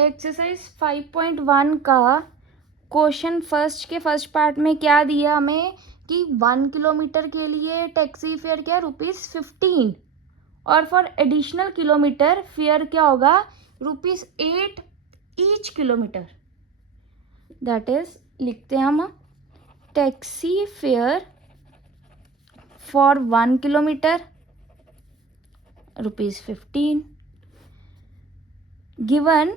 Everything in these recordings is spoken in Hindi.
एक्सरसाइज 5.1 का क्वेश्चन फर्स्ट पार्ट में क्या दिया हमें कि 1 किलोमीटर के लिए टैक्सी फेयर क्या ₹15 और फॉर एडिशनल किलोमीटर फेयर क्या होगा ₹8 ईच किलोमीटर। दैट इज लिखते हैं हम taxi fare for 1 kilometre ₹15 given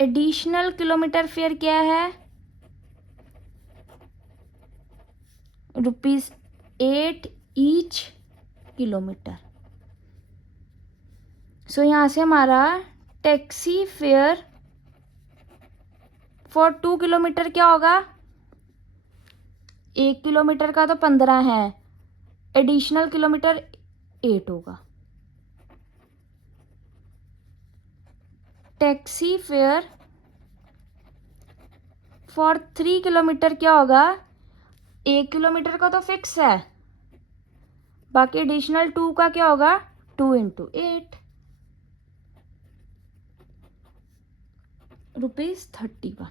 additional kilometre fair क्या है ₹8 ईच किलोमीटर। सो यहाँ से हमारा टैक्सी फेयर फॉर 2 किलोमीटर क्या होगा, 1 किलोमीटर का तो 15 है, एडिशनल किलोमीटर 8 होगा। टैक्सी फेयर फॉर 3 किलोमीटर क्या होगा, 1 किलोमीटर का तो फिक्स है, बाकी एडिशनल 2 का क्या होगा 2 × 8 ₹31।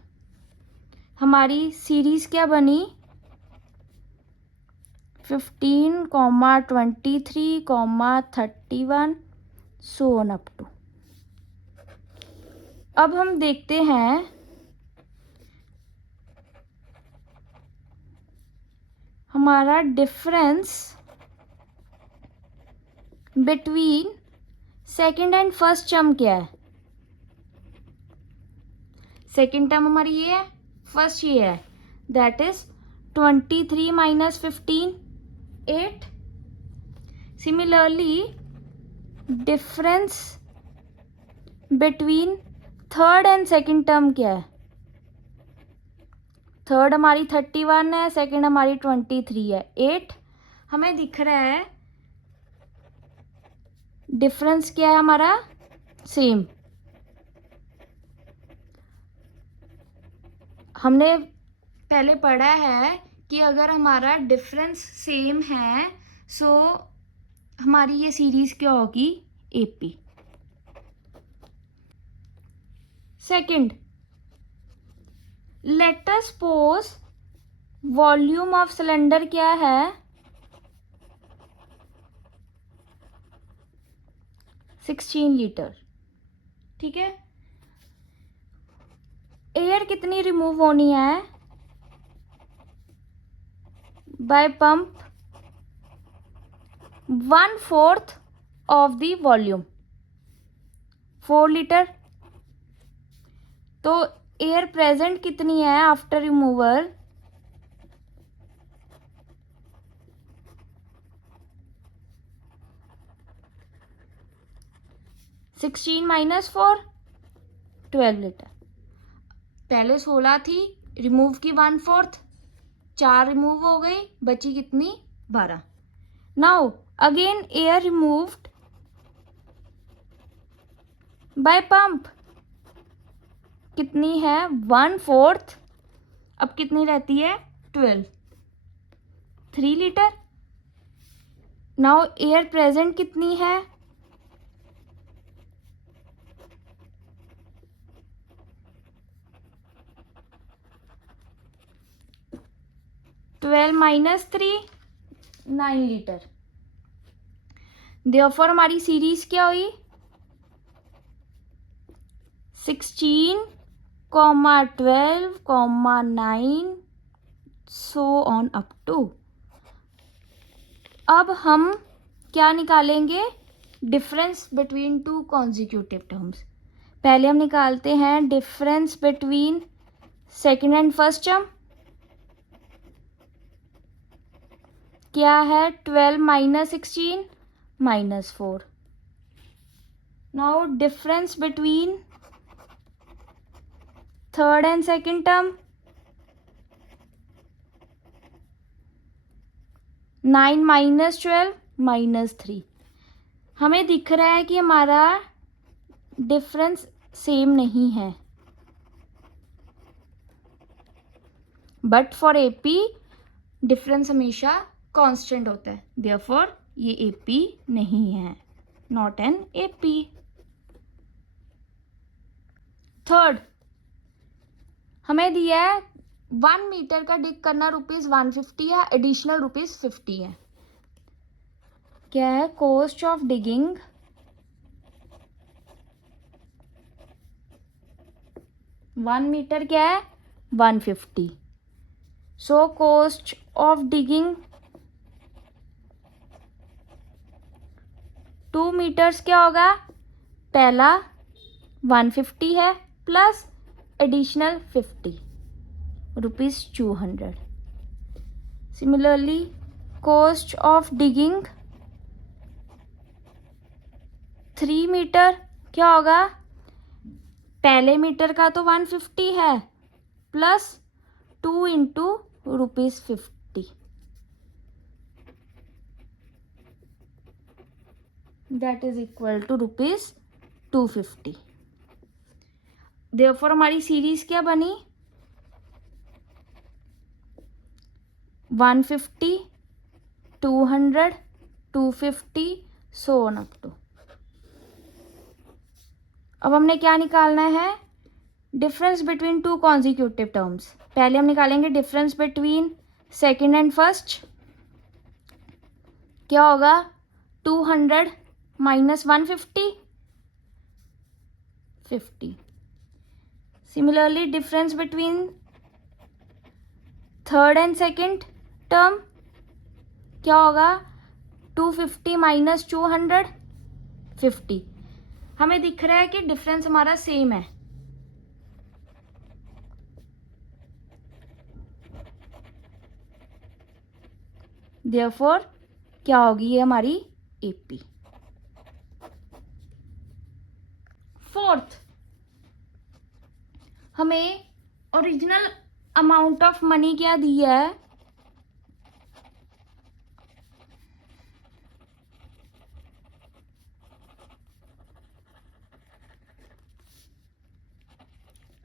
हमारी सीरीज क्या बनी 15, 23, 31 सो ऑन अप टू। अब हम देखते हैं हमारा difference between second and first term क्या है। सेकंड टर्म हमारी ये है, फर्स्ट ये है, that is 23 - 15 8। Similarly difference between third and second term क्या है, थर्ड हमारी 31 है, सेकंड हमारी 23 है, 8। हमें दिख रहा है डिफरेंस क्या है हमारा सेम। हमने पहले पढ़ा है कि अगर हमारा डिफरेंस सेम है सो हमारी ये सीरीज क्या होगी AP. Second, let us suppose volume of cylinder क्या है 16 लीटर, ठीक है। एयर कितनी रिमूव होनी है bye pump 1/4 of the volume 4 litre. तो एयर प्रेजेंट कितनी है आफ्टर रिमूवल 16 - 4 12 लीटर। पहले 16 थी, रिमूव की 1/4, 4 रिमूव हो गई, बची कितनी 12। Now again air removed by pump कितनी है 1/4, अब कितनी रहती है 12, 3 लीटर। नाउ एयर प्रेजेंट कितनी है 12 - 3 9 लीटर। देयरफॉर हमारी सीरीज क्या हुई 16, 12, 9 सो ऑन अप टू। अब हम क्या निकालेंगे डिफरेंस बिटवीन 2 कॉन्जिक्यूटिव टर्म्स। पहले हम निकालते हैं difference between second and first term, क्या है 12 - 16 -4। Now difference between third and second term 9 - 12 -3। हमें दिख रहा है कि हमारा डिफरेंस सेम नहीं है, बट फॉर एपी डिफरेंस हमेशा कांस्टेंट होता है, देयरफॉर ये एपी नहीं है। Not an AP। थर्ड, हमें दिया है 1 मीटर का डिग करना ₹150 है, एडिशनल ₹50 है। क्या है? कॉस्ट ऑफ डिगिंग 1 मीटर क्या है? 150। So cost of digging 2 metres क्या होगा? पहला 150 है plus additional 50, ₹200। Similarly cost of digging 3 metre क्या होगा? पहले मीटर का तो 150 है plus 2 into ₹50, that is equal to ₹250। Therefore हमारी सीरीज क्या बनी? 150, 200, 250, सो ऑन अप टू। अब हमने क्या निकालना है? Difference between two consecutive terms. पहले हम निकालेंगे difference between second and first. क्या होगा? 200 minus 150, 50। Similarly difference between third and second term क्या होगा? 250 माइनस 200, 50। हमें दिख रहा है कि डिफरेंस हमारा सेम है। देयरफॉर क्या होगी ये हमारी AP। फोर्थ, हमें ओरिजिनल अमाउंट ऑफ मनी क्या दी है?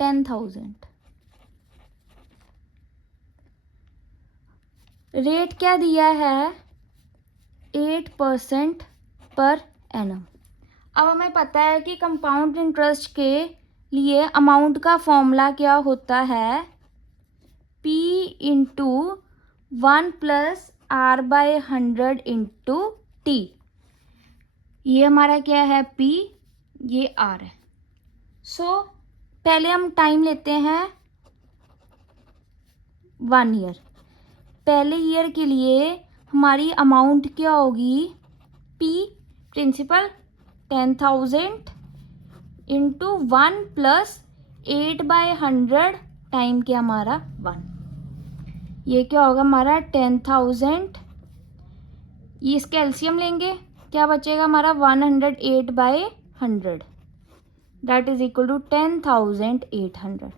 $10,000। रेट क्या दिया है? 8% पर एनम। अब हमें पता है कि कंपाउंड इंटरेस्ट के लिए अमाउंट का फॉर्मूला क्या होता है? P into 1 plus R/100 into T। ये हमारा क्या है? P, ये R है। सो पहले हम टाइम लेते हैं 1 ईयर। पहले ईयर के लिए हमारी अमाउंट क्या होगी? P principal 10,000 into 1 plus 8/100 time क्या हमारा 1। ये क्या होगा हमारा 10,000। ये इसका एलसीएम लेंगे, क्या बचेगा हमारा? 108/100, दैट इज इक्वल टू 10,800।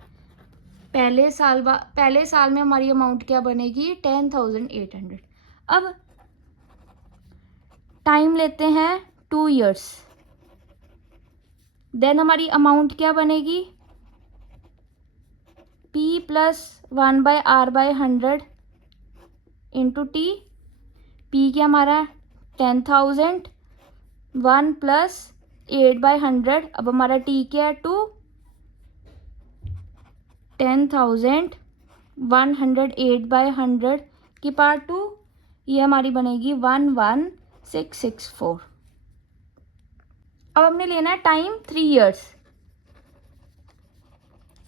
पहले साल में हमारी अमाउंट क्या बनेगी? 10,800। अब टाइम लेते हैं 2 ईयर्स। देन हमारी अमाउंट क्या बनेगी? P plus 1/R/100 into T। P क्या हमारा? 10,000, 1 प्लस 8/100। अब हमारा T क्या है? 2। 10,000 108/100 की पार्ट 2, ये हमारी बनेगी 11,664। अब हमने लेना है time 3 years.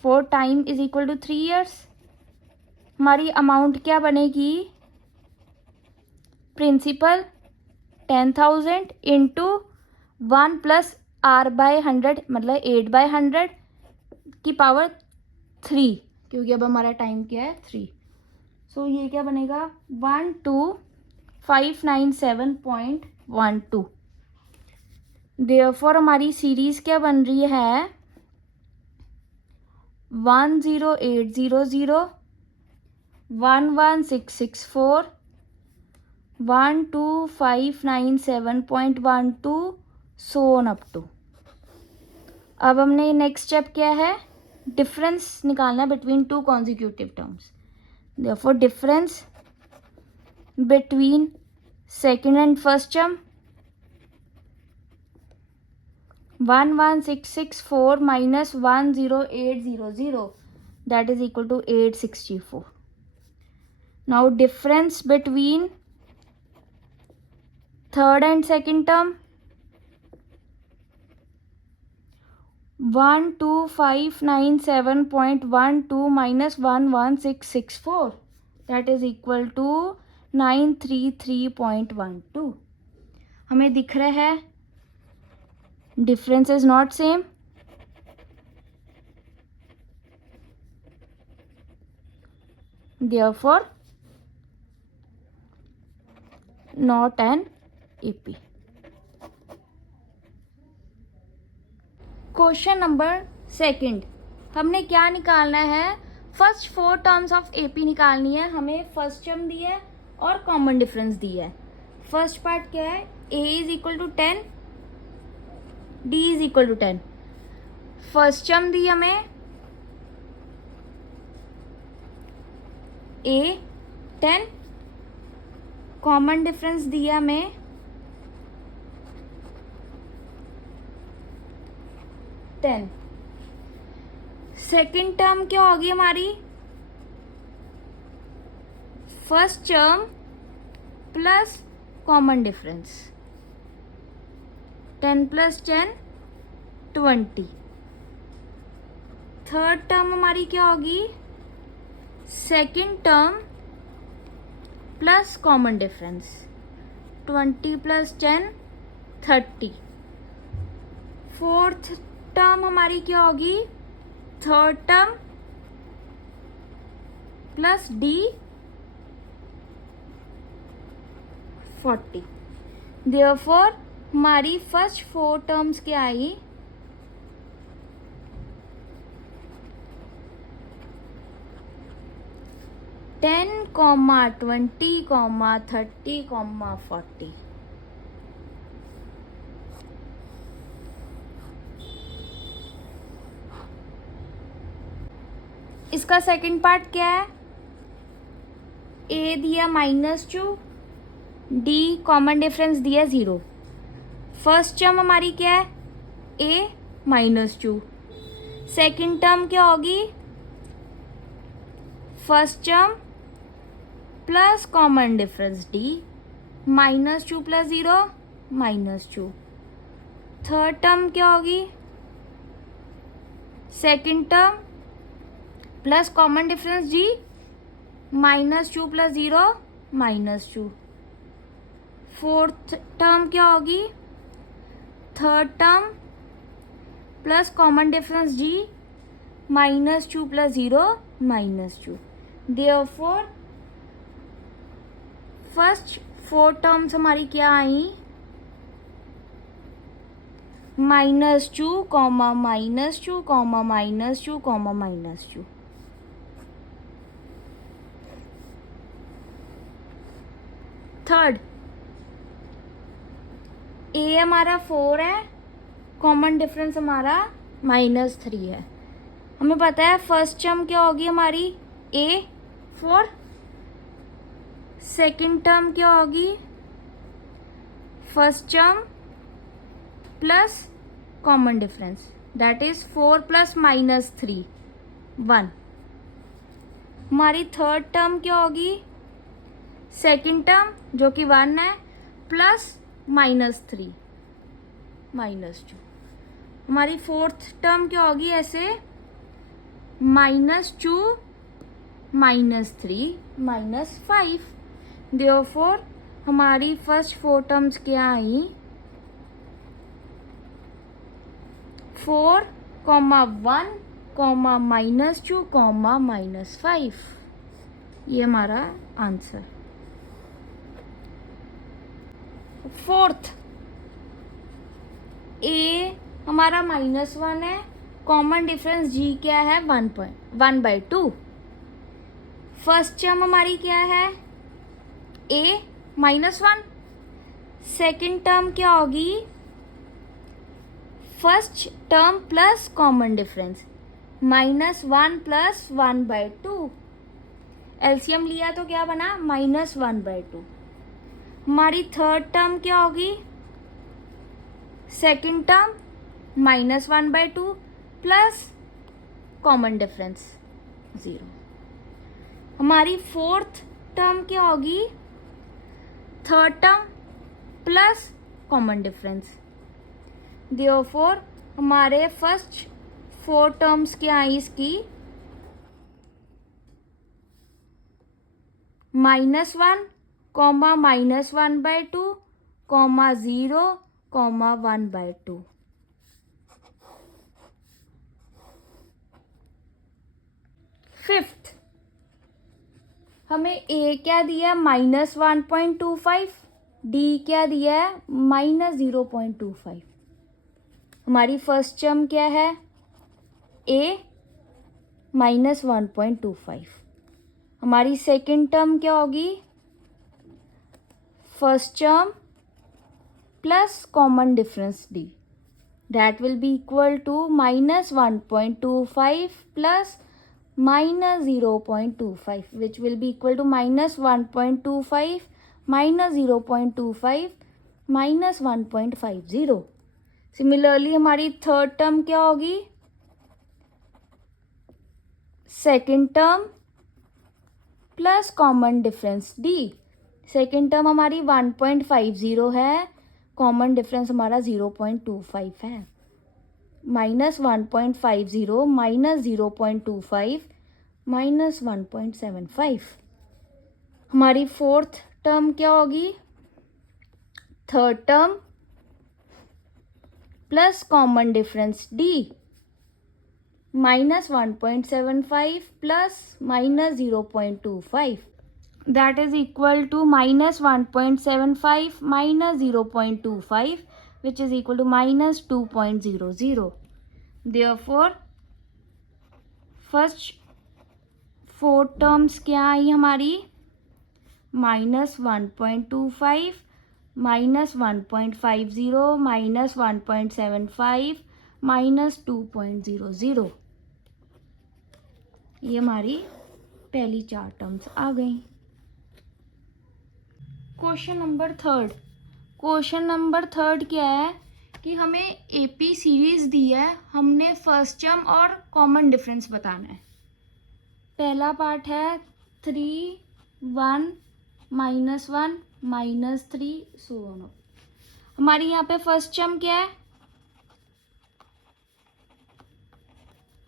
4 time is equal to 3 years. हमारी अमाउंट क्या बनेगी? प्रिंसिपल 10,000 इंटू 1 प्लस R/100 मतलब 8/100 की पावर 3, क्योंकि अब हमारा टाइम क्या है? 3। सो ये क्या बनेगा? 12,597.12। देयरफॉर हमारी सीरीज क्या बन रही है? 10800, 11664, 12,597.12, सो ऑन अप टू। अब हमने नेक्स्ट स्टेप क्या है? डिफरेंस निकालना between two consecutive terms. Therefore difference between second and first term 11,664 minus 10800, that is equal to 864. Now difference between third and second term, 12,597.12 minus 11664, that is equal to 933.12. हमें दिख रहा है difference is not same, therefore not an AP. Question number second, हमने क्या निकालना है, फर्स्ट 4 टर्म्स ऑफ AP निकालनी है. हमें फर्स्ट टर्म दी है और कॉमन डिफरेंस दी है. फर्स्ट पार्ट क्या है, A is equal to 10, D is equal to 10. First term दी हमें A 10, कॉमन डिफरेंस दिया हमें 10. सेकेंड टर्म क्या होगी हमारी, first term plus common difference, 10 plus 10 20. Third term हमारी क्या होगी, second term plus common difference, 20 plus 10 30. Fourth term हमारी क्या होगी, third term plus D 40. Therefore हमारी फर्स्ट 4 टर्म्स क्या आई, 10, 20, 30, 40. इसका सेकंड पार्ट क्या है, A दिया -2, D कॉमन डिफरेंस दिया 0. फर्स्ट टर्म हमारी क्या है, A -2. सेकंड टर्म क्या होगी, first term plus common difference D, -2 plus 0 -2. Third term क्या होगी, second term plus common difference G, -2 plus 0 -2. Fourth term क्या होगी, third term plus common difference G, -2 plus 0 -2. Therefore first 4 terms हमारी क्या आई, -2, -2, -2, -2. थर्ड, A हमारा 4 है, कॉमन डिफरेंस हमारा -3 है. हमें पता है फर्स्ट टर्म क्या होगी हमारी, A 4, सेकेंड टर्म क्या होगी, first term plus common difference, that is 4 plus -3 1. हमारी थर्ड टर्म क्या होगी, सेकेंड टर्म जो कि 1 है प्लस -3 -2. हमारी फोर्थ टर्म क्या होगी, ऐसे -2 -3 -5. देयरफॉर हमारी फर्स्ट 4 टर्म्स क्या आई, 4, -1, -2, -5. ये हमारा आंसर. फोर्थ, A हमारा -1 है, कॉमन डिफरेंस G क्या है, 1/2. फर्स्ट टर्म हमारी क्या है, A -1. सेकेंड टर्म क्या होगी, first term plus common difference, -1 plus 1/2. LCM लिया तो क्या बना, -1/2. हमारी थर्ड टर्म क्या होगी, second term -1/2 plus common difference 0। हमारी फोर्थ टर्म क्या होगी? Third term plus common difference. Therefore हमारे फर्स्ट 4 टर्म्स क्या आई इसकी? -1, -1/2, 0, 1/2। फिफ्थ हमें ए क्या दिया है? -1.25। डी क्या दिया है? -0.25। हमारी फर्स्ट टर्म क्या है? ए -1.25। हमारी सेकेंड टर्म क्या होगी? First term plus common difference D, that will be equal to -1.25 plus -0.25, which will be equal to -1.25 -0.25 -1.50। Similarly हमारी थर्ड टर्म क्या होगी? Second term plus common difference D. Second term हमारी 1.50 है, कॉमन डिफरेंस हमारा 0.25 है। -1.50 -0.25 -1.75। हमारी फोर्थ टर्म क्या होगी? Third term plus common difference D, -1.75 plus -0.25, that is equal to -1.75 -0.25, which is equal to -2.00। Therefore first 4 terms क्या आई हमारी? -1.25 -1.50 -1.75 -2.00। ये हमारी पहली 4 टर्म्स आ गई। क्वेश्चन नंबर थर्ड क्या है कि हमें एपी सीरीज दी है, हमने फर्स्ट टर्म और कॉमन डिफरेंस बताना है। पहला पार्ट है 3 1 -1 -3 सो ऑन। हमारी यहाँ पे फर्स्ट टर्म क्या है?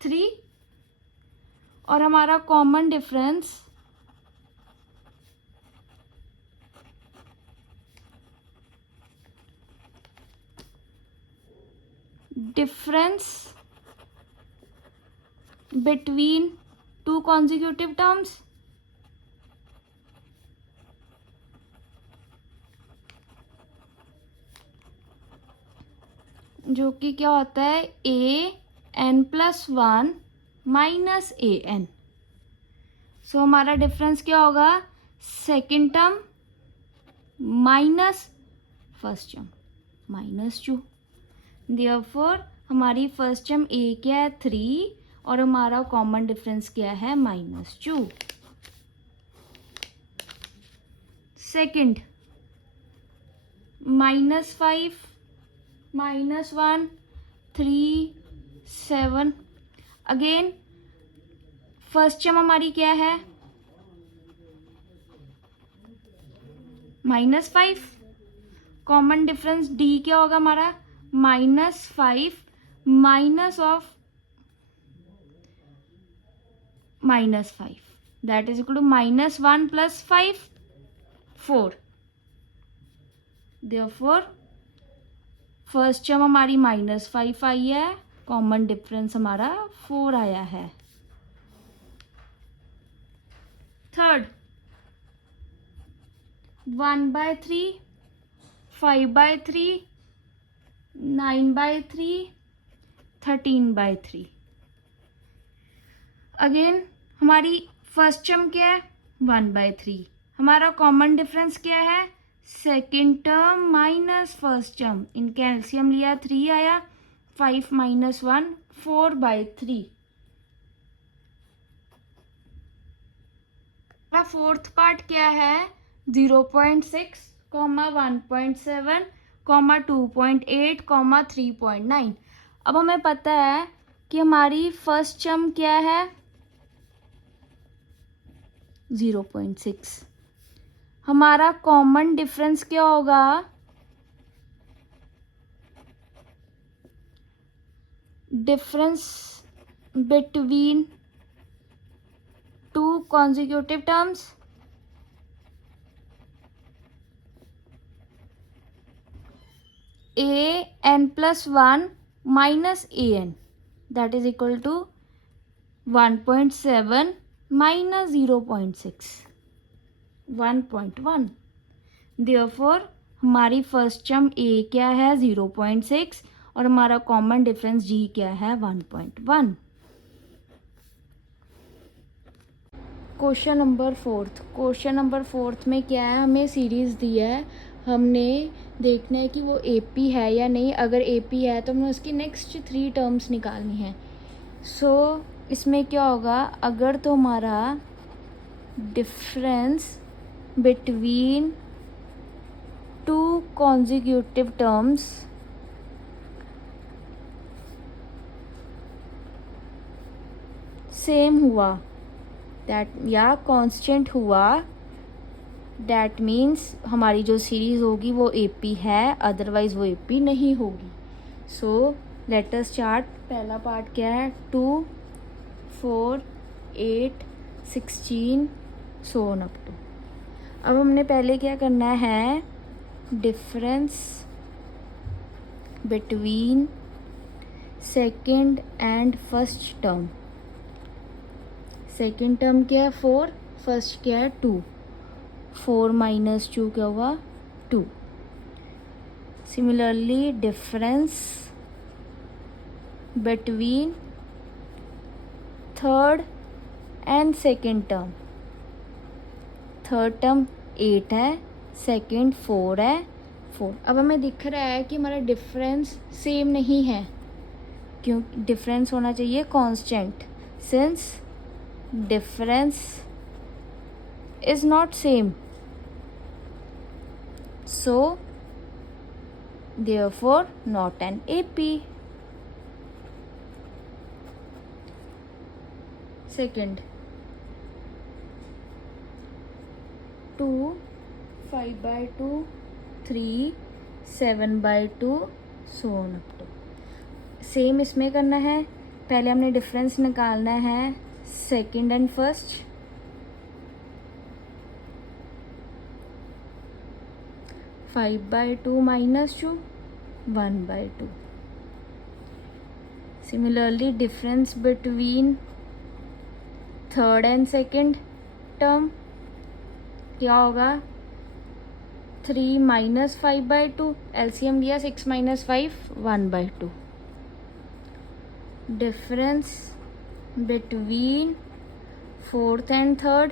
3 और हमारा common difference between 2 consecutive terms, जो कि क्या होता है? an+1 -an। सो हमारा डिफरेंस क्या होगा? Second term minus first term -2। Therefore हमारी फर्स्ट टर्म ए क्या है? 3 और हमारा कॉमन डिफरेंस क्या है? -2। सेकेंड -5 -1 3 7। अगेन फर्स्ट टर्म हमारी क्या है? -5। कॉमन डिफरेंस डी क्या होगा हमारा? -5 minus of -5, that is equal to -1 + 5 4। Therefore first term हमारी -5 आई है, कॉमन डिफरेंस हमारा 4 आया है। थर्ड 1/3 5/3 9/3 13/3। अगेन हमारी फर्स्ट टर्म क्या है? 1/3। हमारा कॉमन डिफरेंस क्या है? Second term minus first term, इनके एलसीएम लिया 3 आया, 5 - 1 4/3। फोर्थ पार्ट क्या है? 0.6, 1.7, 2.8, 3.9। अब हमें पता है कि हमारी फर्स्ट टर्म क्या है 0.6। हमारा कॉमन डिफरेंस क्या होगा difference between two consecutive terms an+1 minus an, that is equal to 1.7 minus 0.6, 1.1। Therefore हमारी फर्स्ट टर्म a क्या है 0.6 और हमारा कॉमन डिफरेंस g क्या है 1.1। क्वेश्चन नंबर फोर्थ में क्या है, हमें सीरीज़ दिया है, हमने देखना है कि वो AP है या नहीं। अगर AP है तो हमें उसकी नेक्स्ट 3 टर्म्स निकालनी है। सो इसमें क्या होगा, अगर तो हमारा difference between two consecutive terms same हुआ दैट या कांस्टेंट हुआ, दैट मीन्स हमारी जो सीरीज़ होगी वो AP है, अदरवाइज़ वो AP नहीं होगी। So let us start. पहला पार्ट क्या है 2, 4, 8, 16 सो ऑन अप टू। अब हमने पहले क्या करना है, difference between second and first term. Second term क्या है 4, फर्स्ट क्या है 2, 4 माइनस 2 क्या हुआ 2। Similarly difference between third and second term. Third term 8 है, सेकेंड 4 है, 4। अब हमें दिख रहा है कि हमारा डिफरेंस सेम नहीं है, क्यों डिफरेंस होना चाहिए constant. Since difference is not same, so therefore not an AP। second 2, 5/2, 3, 7/2 so on up to। Same इसमें करना है। पहले हमने डिफरेंस निकालना है second and first. (5/2 minus 2) 1/2। Similarly difference between third and second term क्या होगा 3 minus 5/2, LCM लिया 6 minus 5 1/2। Difference between fourth and third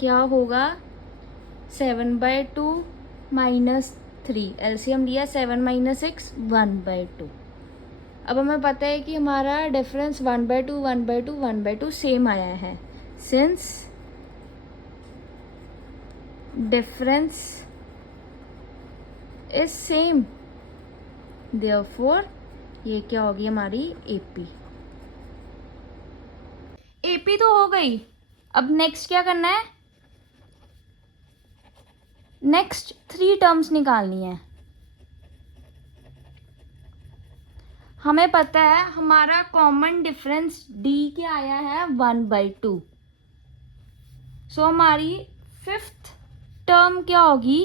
क्या होगा 7/2 minus 3, LCM लिया 7 minus 6 1/2। अब हमें पता है कि हमारा डिफरेंस 1/2 1/2 1/2 सेम आया है। Since difference is same, therefore ये क्या होगी हमारी AP। AP तो हो गई। अब नेक्स्ट क्या करना है, नेक्स्ट 3 टर्म्स निकालनी है। हमें पता है हमारा कॉमन डिफरेंस D क्या आया है 1/2। सो हमारी फिफ्थ टर्म क्या होगी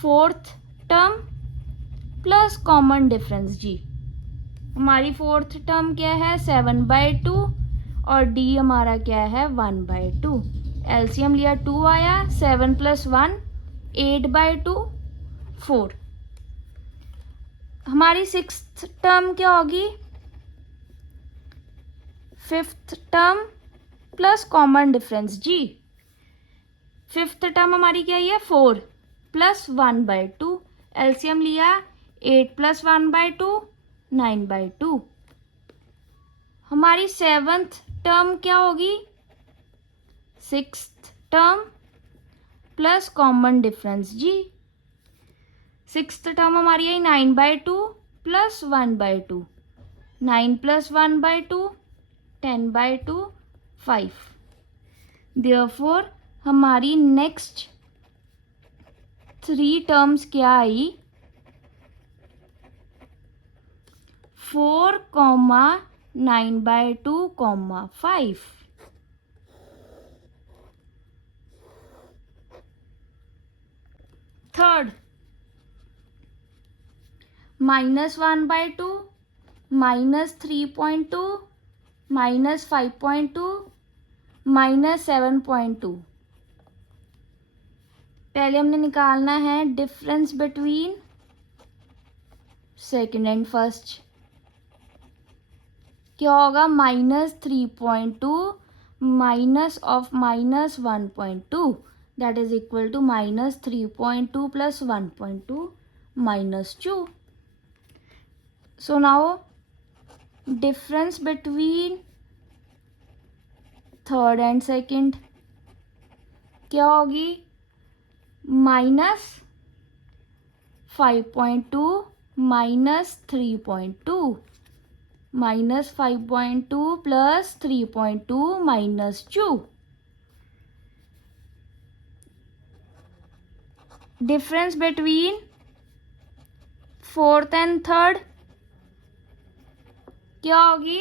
fourth term plus common difference G। हमारी फोर्थ टर्म क्या है 7/2 और D हमारा क्या है 1/2। LCM लिया 2 आया, 7 + 1 8/2 4। हमारी सिक्स्थ टर्म क्या होगी fifth term plus common difference G। Fifth term हमारी क्या है 4 + 1/2, LCM लिया 8 + 1/2 9/2। हमारी सेवंथ टर्म क्या होगी sixth term plus common difference G। Sixth term हमारी आई 9/2 प्लस 1/2, 9 प्लस 1/2 10/2 5। देयरफॉर हमारी नेक्स्ट 3 टर्म्स क्या आई, 4, 9/2, 5। थर्ड, -1/2, -3.2, -5.2, -7.2। पहले हमने निकालना है difference between second and first. क्या होगा, -3.2 minus of -1.2 that is equal to -3.2 plus 1.2 -2। So now difference between third and second क्या होगी, -5.2 -3.2 -5.2 plus 3.2 -2। Difference between fourth and third क्या होगी,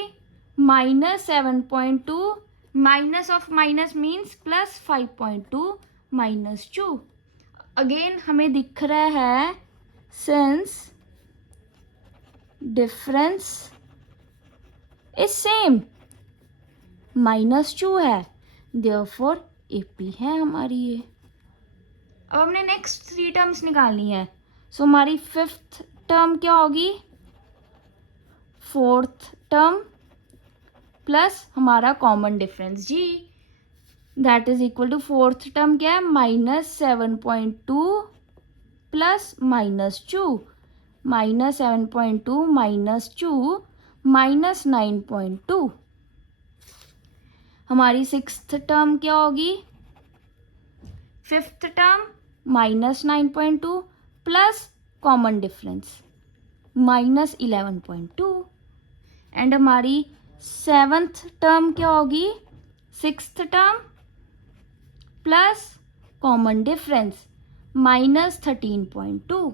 -7.2 minus of minus means plus 5.2 -2। Again हमें दिख रहा है सिंस डिफरेंस इज सेम, -2 है, देयरफॉर AP है हमारी ये। अब हमने नेक्स्ट 3 टर्म्स निकालनी है। सो हमारी फिफ्थ टर्म क्या होगी, फोर्थ टर्म प्लस हमारा common difference G, that is equal to fourth term क्या है, -7.2 प्लस -2, -7.2 -2 -9.2। हमारी सिक्स्थ टर्म क्या होगी, fifth term -9.2 plus common difference -11.2। And हमारी सेवंथ टर्म क्या होगी, sixth term plus common difference -13.2।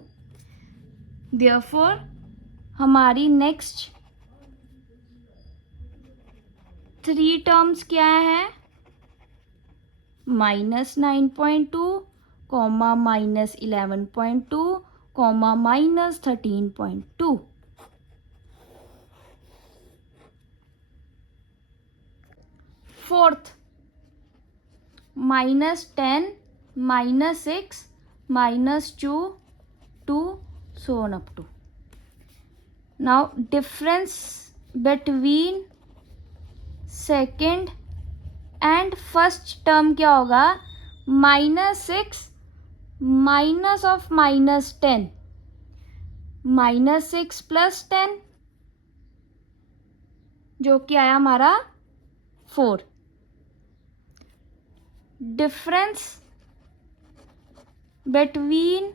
Therefore हमारी नेक्स्ट 3 टर्म्स क्या है, -9.2, -11.2, -13.2। Fourth, -10, -6, -2, 2, so on up to। Now difference between second and first term क्या होगा, -6 माइनस ऑफ -10, -6 प्लस 10 जो कि आया हमारा 4। Difference between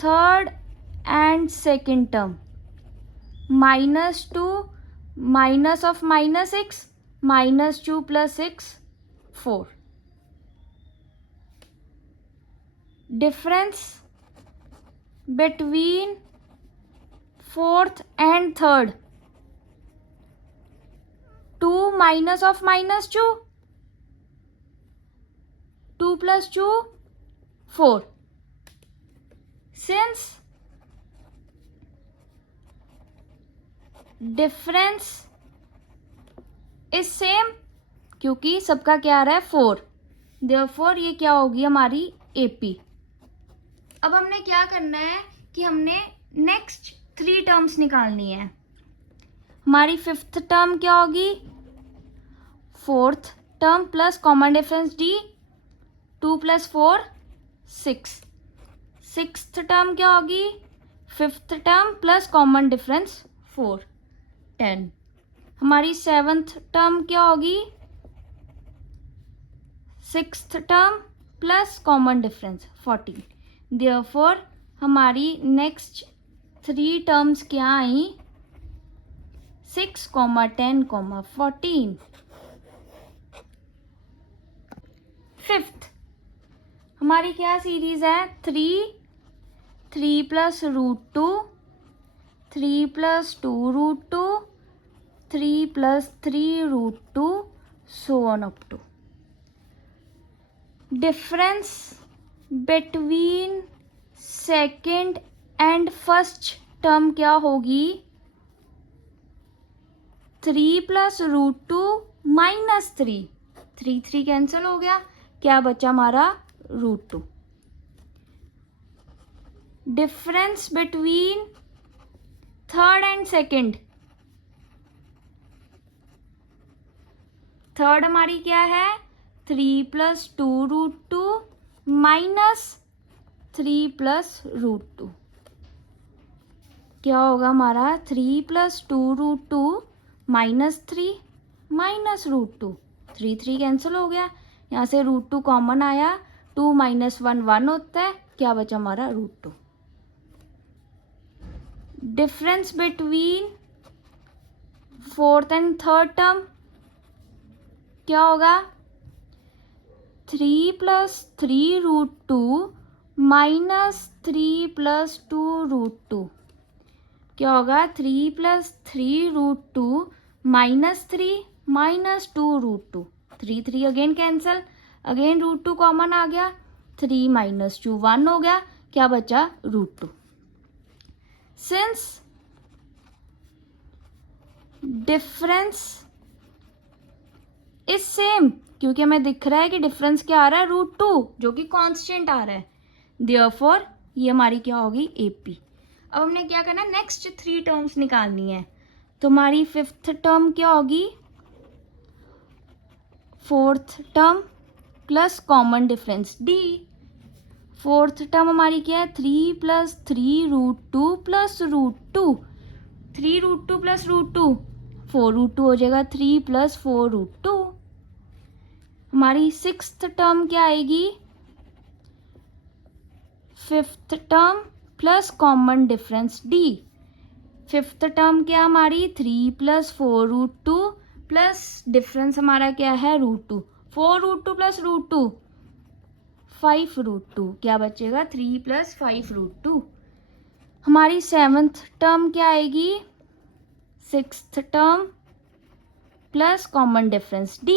third and second term, -2 minus of -6, -2 plus 6 4। Difference between fourth and third, 2 minus of -2, 2 plus 2 4। Since difference is same, क्योंकि सबका क्या आ रहा है 4, देयरफॉर ये क्या होगी हमारी AP। अब हमने क्या करना है कि हमने नेक्स्ट 3 टर्म्स निकालनी है। हमारी फिफ्थ टर्म क्या होगी, fourth term plus common difference D, 2 plus 4 6। Sixth term क्या होगी, fifth term plus common difference 4 10। हमारी सेवंथ टर्म क्या होगी, sixth term plus common difference 14। Therefore हमारी नेक्स्ट 3 टर्म्स क्या आई, 6, 10, 14। फिफ्थ हमारी क्या सीरीज है, 3 plus √2, 3 plus 2 √2, 3 plus 3 √2, so on up to। Difference between second and first term क्या होगी, 3 प्लस √2 माइनस 3 कैंसिल हो गया, क्या बचा हमारा √2। Difference between third and second, third हमारी क्या है, 3 प्लस 2 √2 माइनस 3 प्लस √2, क्या होगा हमारा 3 प्लस 2 √2 माइनस 3 माइनस √2, 3 कैंसिल हो गया, यहाँ से √2 कॉमन आया, 2 माइनस 1 1 होता है, क्या बचा हमारा √2। Difference between fourth and third term क्या होगा, 3 प्लस 3 √2 माइनस 3 प्लस 2 √2, क्या होगा 3 plus 3 √2 minus 2 √2, 3 again cancel, again √2 common आ गया, 3 माइनस 2 1 हो गया, क्या बचा √2। सिंस डिफरेंस इज सेम, क्योंकि हमें दिख रहा है कि डिफरेंस क्या आ रहा है, √2 जो कि कांस्टेंट आ रहा है, देयरफॉर ये हमारी क्या होगी AP। अब हमने क्या करना है, नेक्स्ट 3 टर्म्स निकालनी है, तो हमारी फिफ्थ टर्म क्या होगी, fourth term plus common difference D। Fourth term हमारी क्या है, 3 प्लस 3 √2 प्लस √2, 3 √2 प्लस √2 4 √2 हो जाएगा, 3 प्लस 4 √2। हमारी सिक्स्थ टर्म क्या आएगी, fifth term plus common difference D। Fifth term क्या हमारी, 3 प्लस 4 √2 प्लस डिफरेंस हमारा क्या है √2, 4 √2 प्लस √2 5 √2, क्या बचेगा 3 प्लस 5 √2। हमारी सेवन्थ टर्म क्या आएगी, sixth term plus common difference D।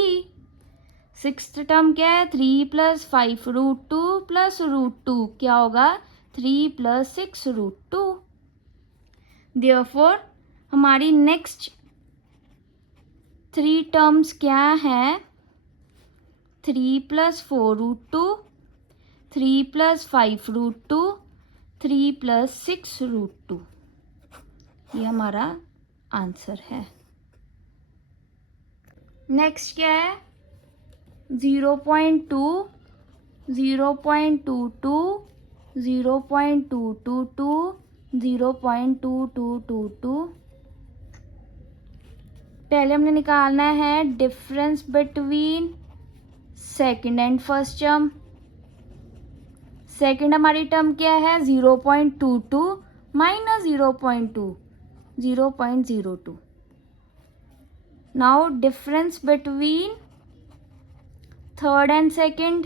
Sixth term क्या है, 3 प्लस 5 √2 प्लस √2, क्या होगा 3 प्लस 6 √2। देयरफॉर हमारी नेक्स्ट 3 टर्म्स क्या है, 3 प्लस 4 √2, 3 प्लस 5 √2, 3 प्लस 6 √2, ये हमारा आंसर है। नेक्स्ट क्या है, 0.2, 0.22, 0.222, 0.2222। पहले हमने निकालना है difference between second and first term. Second हमारी टर्म क्या है, 0.22 minus 0.2, 0.02। Now difference between third and second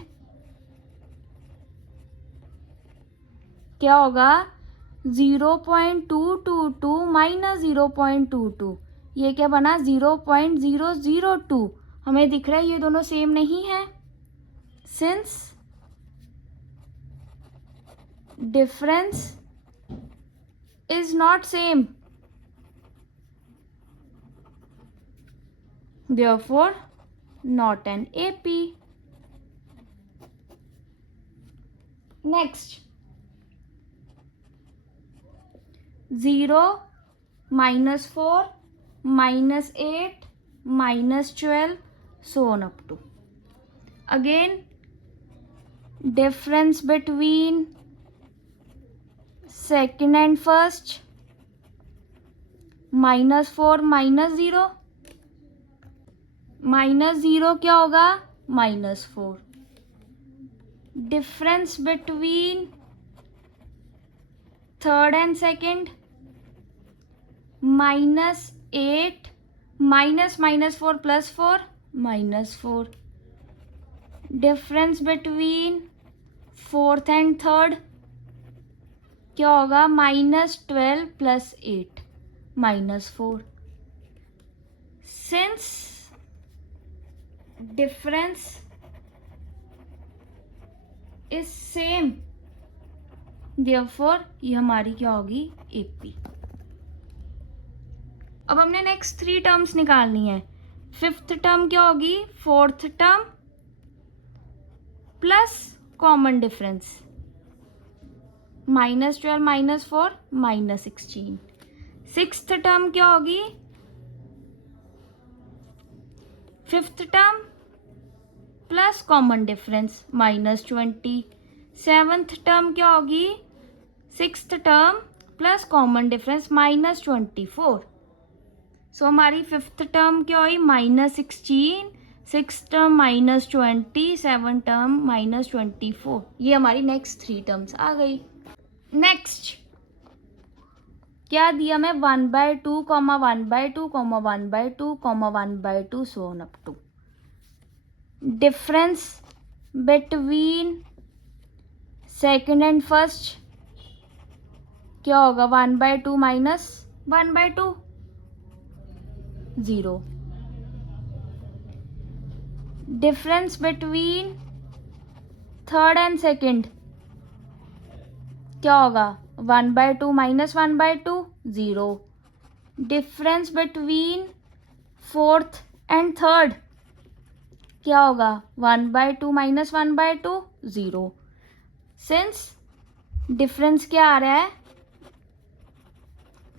क्या होगा, 0.222 माइनस 0.22, ये क्या बना 0.002। हमें दिख रहा है ये दोनों सेम नहीं है, since difference is not same, therefore not an AP। Next, 0, -4, -8, -12, so on up to। Again, difference between second and first, -4 -0, -0 क्या होगा, -4। Difference between third and second, -8 -4 +4 -4. Difference between fourth and third क्या होगा? -12 + 8 -4. Since difference is same, therefore ये हमारी क्या होगी? AP. अब हमने नेक्स्ट 3 टर्म्स निकालनी है. फिफ्थ टर्म क्या होगी? Fourth term plus common difference, -12 -4 -16. Sixth term क्या होगी? Fifth term plus common difference -20. Seventh term क्या होगी? Sixth term plus common difference -24. सो हमारी फिफ्थ टर्म क्या हुई? -16, सिक्स टर्म -20, सेवन टर्म -24. ये हमारी नेक्स्ट 3 टर्म्स आ गई. नेक्स्ट क्या दिया? मैं 1/2, 1/2, 1/2, 1/2 so on up to. Difference between second and first क्या होगा? 1/2 minus 1/2 0. Difference between third and second क्या होगा? 1/2 minus 1/2 0. Difference between fourth and third क्या होगा? 1/2 माइनस 1/2 0. सिंस डिफरेंस क्या आ रहा है?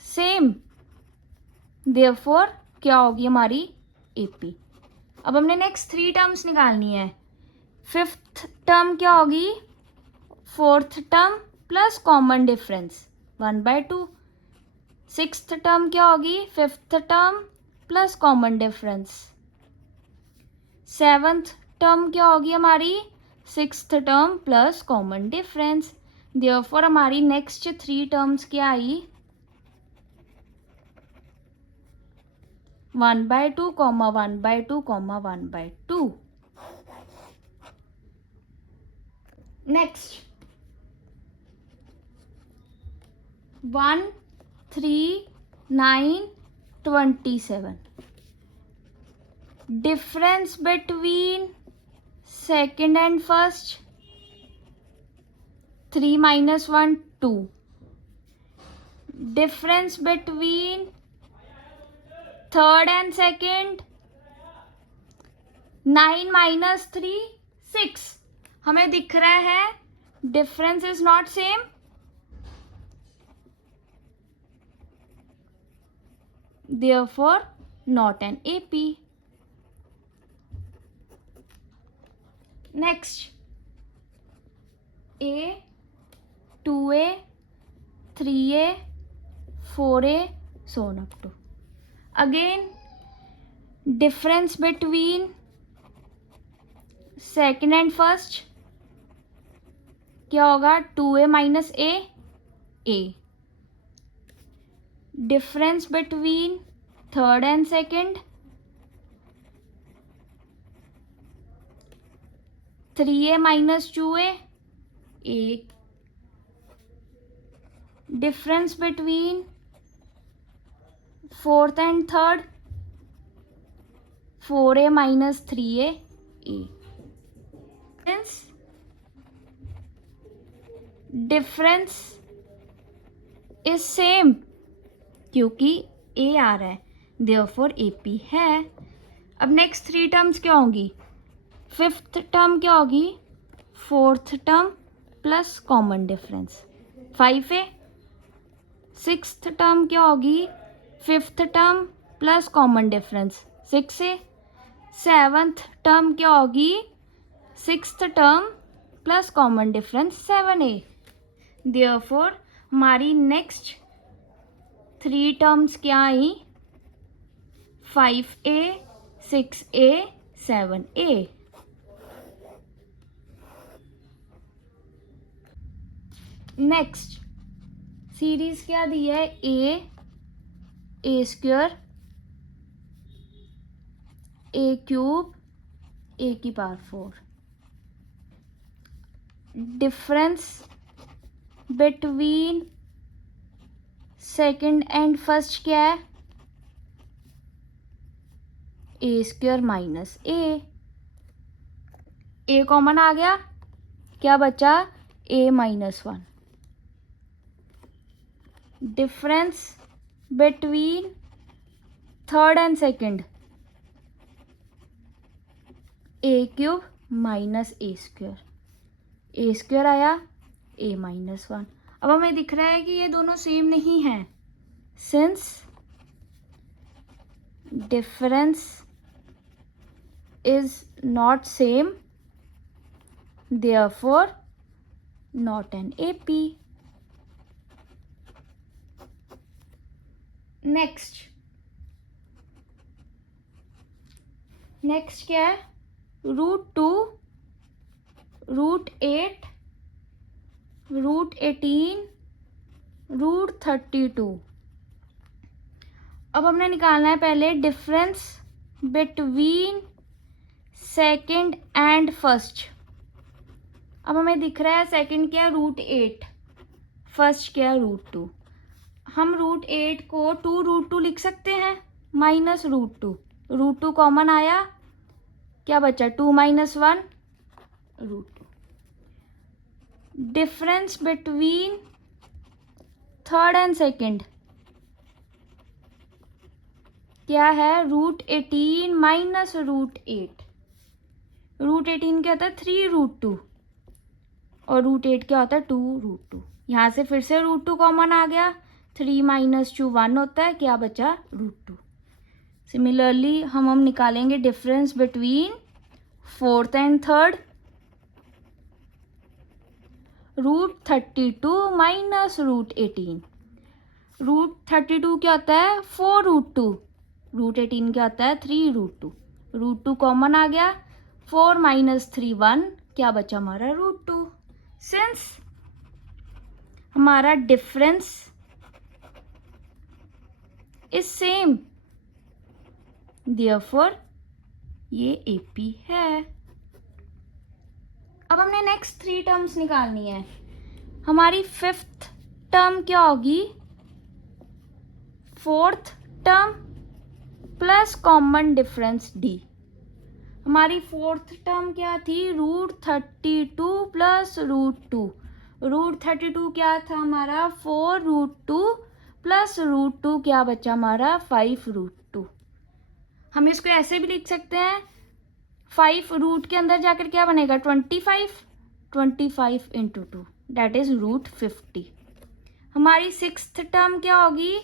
सेम, देयरफॉर क्या होगी हमारी? AP. अब हमने नेक्स्ट 3 टर्म्स निकालनी है. फिफ्थ टर्म क्या होगी? Fourth term plus common difference 1/2. Sixth term क्या होगी? Fifth term plus common difference. Seventh term क्या होगी हमारी? Sixth term plus common difference. Therefore हमारी नेक्स्ट 3 टर्म्स क्या आई? 1/2, 1/2, 1/2. Next 1, 3, 9, 27. Difference between second and first 3 - 1 2. Difference between third and second 9 - 3 6. हमें दिख रहा है difference is not same, therefore not an AP. Next A, 2A, 3A, 4A so on up to. Again difference between second and first क्या होगा? 2A minus A. Difference between third and second 3A minus 2A. Difference between fourth and third 4A minus 3A. Since difference is same क्योंकि A आ रहा है, therefore AP है. अब नेक्स्ट 3 टर्म्स क्या होंगी? फिफ्थ टर्म क्या होगी? Fourth term plus common difference 5A. Sixth term क्या होगी? Fifth term plus common difference 6A. Seventh term क्या होगी? Sixth term plus common difference 7A. Therefore हमारी नेक्स्ट 3 टर्म्स क्या आई? 5A, 6A, 7A. Next series क्या दी है, a square A cube a की power 4। Difference between second and first क्या है, a square minus a common आ गया, क्या बचा, a minus 1। Difference between third and second, a cube minus a square आया, ए माइनस 1। अब हमें दिख रहा है कि ये दोनों सेम नहीं हैं, since difference is not same, therefore not an AP. Next क्या है, √2 √8 √18 √32। अब हमने निकालना है पहले difference between second and first. अब हमें दिख रहा है सेकंड क्या है, √8, फर्स्ट क्या है, √2। हम √8 को 2√2 लिख सकते हैं माइनस √2, √2 कॉमन आया, क्या बचा, 2 minus 1 √2। Difference between third and second क्या है, √18 माइनस √8। √18 क्या होता है, 3√2 और √8 क्या होता है, 2√2। यहाँ से फिर से √2 कॉमन आ गया, 3 माइनस 2 1 होता है, क्या बचा, √2। सिमिलरली हम निकालेंगे difference between fourth and third, √32 minus √18। √32 क्या होता है, 4√2, √18 क्या होता है, 3√2। √2 कॉमन आ गया, 4 माइनस 3 1, क्या बचा हमारा, √2। सिंस हमारा डिफरेंस इज सेम, देयरफॉर ये एपी है। अब हमने नेक्स्ट 3 टर्म्स निकालनी है। हमारी 5th टर्म क्या होगी, 4th term plus common difference D. हमारी 4th टर्म क्या थी, √32 प्लस √2। √32 क्या था हमारा, 4√2 प्लस √2, क्या बचा हमारा, 5√2। हम इसको ऐसे भी लिख सकते हैं, 5 रूट के अंदर जाकर क्या बनेगा, 25 इंटू 2 दैट इज √50। हमारी 6th टर्म क्या होगी,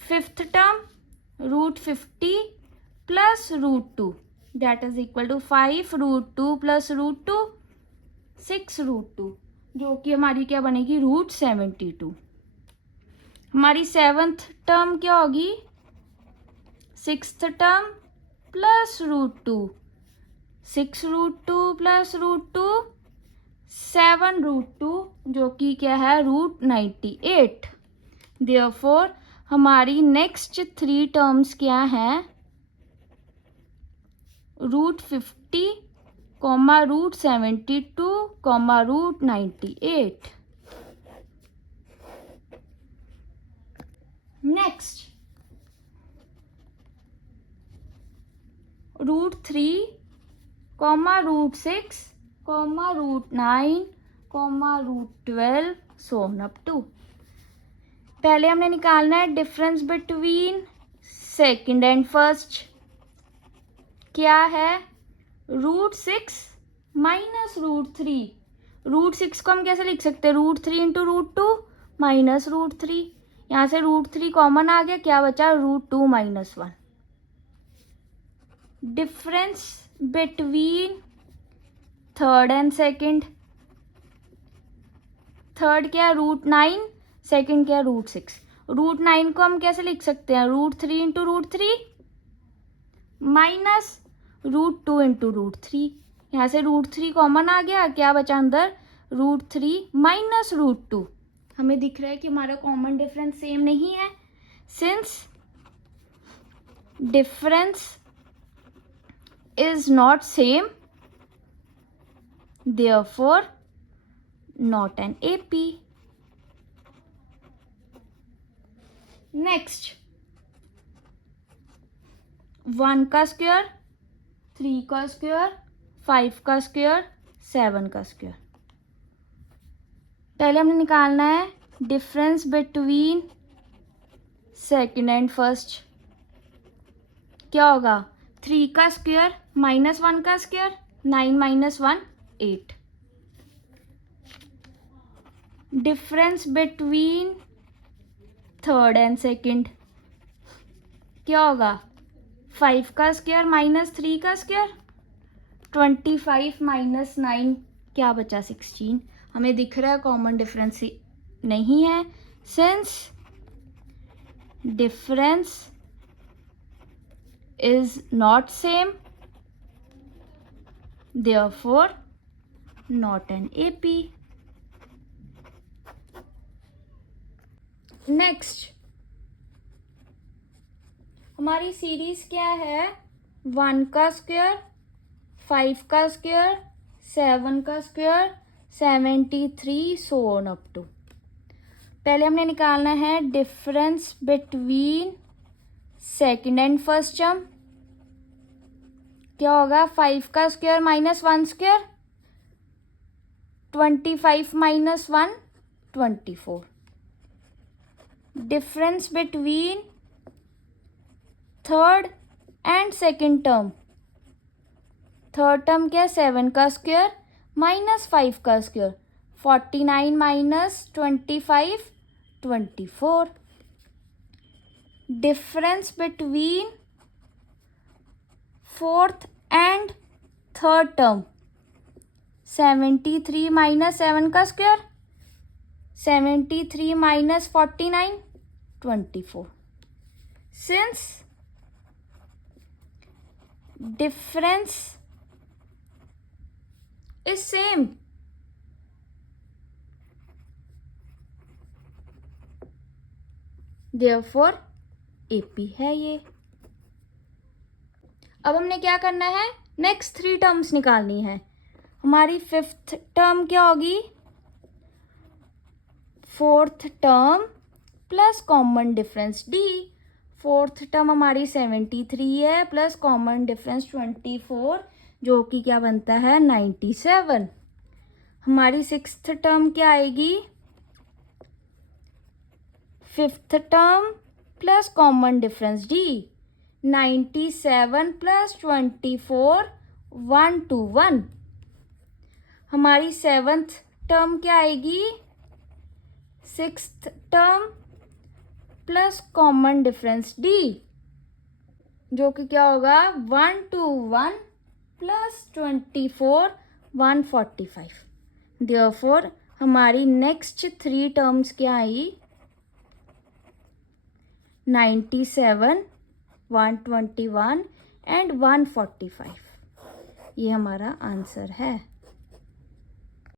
5th term √50 plus √2 that is equal to 5√2 plus √2 6√2, जो कि हमारी क्या बनेगी, √72। हमारी 7th टर्म क्या होगी, 6th टर्म प्लस √2, 6√2 प्लस √2 7√2, जो कि क्या है, √98। देयरफॉर हमारी नेक्स्ट 3 टर्म्स क्या हैं, √50 comma √72 comma √98। Next √3 comma √6 comma √9 comma √12 so on up to. पहले हमने निकालना है difference between second and first, क्या है, √6 माइनस √3। √6 को हम कैसे लिख सकते हैं, √3 इंटू √2 माइनस √3। यहाँ से √3 कॉमन आ गया, क्या बचा, √2 minus 1। Difference between third and second, third क्या है, √9, सेकंड क्या है, √6। √9 को हम कैसे लिख सकते हैं, √3 इंटू √3 माइनस √2 इंटू √3। यहाँ से √3 कॉमन आ गया, क्या बचा अंदर, √3 माइनस √2, हमें दिख रहा है कि हमारा कॉमन डिफरेंस सेम नहीं है. Since difference is not same, therefore not an AP. Next 1 का स्क्वायर, 3 का स्क्वायर, 5 का स्क्वायर, 7 का स्क्वायर. पहले हमने निकालना है difference between second and first. क्या होगा? 3 का स्क्वायर माइनस 1 का square, 9 minus 1 8. Difference between third and second क्या होगा? 5 का स्क्वायर माइनस 3 का स्क्वायर, 25 माइनस 9 क्या बचा? 16. हमें दिख रहा है कॉमन डिफरेंस नहीं है. Since difference is not same, therefore not an AP. Next हमारी सीरीज क्या है? 1 का स्क्वायर, 5 का स्क्वायर, 7 का square, 73 so on up to. पहले हमने निकालना है difference between second and first term. क्या होगा? 5 का square minus 1 square, 25 minus 1 24. Difference between third and second term. Third term क्या? 7 का स्क्वायर माइनस 5 का square, 49 minus 25 24. Difference between fourth and third term. 73 minus 7 का square, 73 minus 49 24. Since difference is same, therefore AP है ये. अब हमने क्या करना है? नेक्स्ट 3 टर्म्स निकालनी है. हमारी फिफ्थ टर्म क्या होगी? Fourth term plus common difference D. Fourth term हमारी 73 है प्लस कॉमन डिफरेंस 24 जो कि क्या बनता है? 97. हमारी सिक्स्थ टर्म क्या आएगी? Fifth term plus common difference D. 97 plus 24 121. हमारी सेवन्थ टर्म क्या आएगी? Sixth term plus common difference D जो कि क्या होगा? 121 प्लस 24 145. देयरफॉर हमारी नेक्स्ट 3 टर्म्स क्या आई? 97 121 एंड 145. ये हमारा आंसर है.